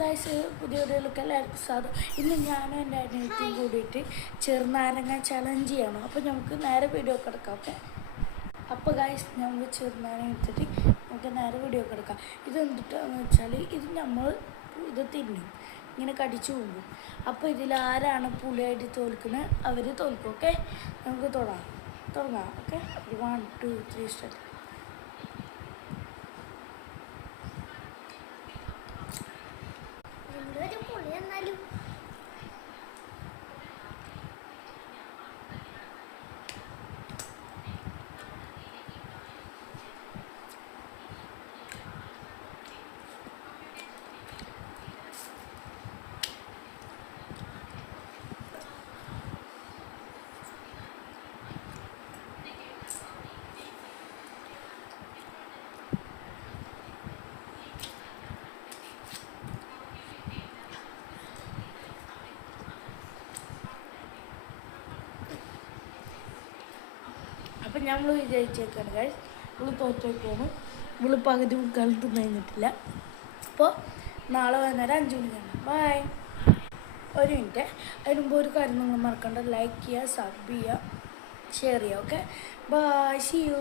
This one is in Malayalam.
ഗൈസ്, പുതിയ വീഡിയോയിലേക്ക് എല്ലാവർക്കും സ്വാഗതം. ഇന്ന് ഞാനും എൻ്റെ അനിയത്തിയും കൂടിയിട്ട് ചെറുനാരങ്ങ ചലഞ്ച് ചെയ്യണം. അപ്പോൾ നമുക്ക് നേരെ വീഡിയോ കിടക്കാം. ഓക്കെ, അപ്പോൾ ഗൈസ് നമുക്ക് ചെറുനാരങ്ങ എടുത്തിട്ട് നമുക്ക് നേരെ വീഡിയോ കിടക്കാം. ഇത് എന്തിട്ടാന്ന് വെച്ചാൽ നമ്മൾ തിന്നും, ഇങ്ങനെ കടിച്ചു പോകും. അപ്പോൾ ഇതിലാരാണ് പുളിയായിട്ട് തോൽക്കുന്നത് അവർ തോൽക്കും. ഓക്കെ, നമുക്ക് തുടങ്ങാം. Okay, 1 2 3 start. അപ്പം നമ്മൾ വിജയിച്ചേക്കാണ് ഗൈസ്. ഇവള് തോറ്റേക്കാണ്. ഇവള് പകുതി മുക്കാലും തിന്നിട്ടില്ല. അപ്പോൾ നാളെ വൈകുന്നേരം 5 മണിക്കാണ്. ബൈ. ഒരു മിനിറ്റ്, അതിന് മുമ്പ് ഒരു കാര്യം നിങ്ങൾ മറക്കണ്ട, ലൈക്ക് ചെയ്യുക, സബ് ചെയ്യുക, ഷെയർ ചെയ്യുക. Okay, bye, see U.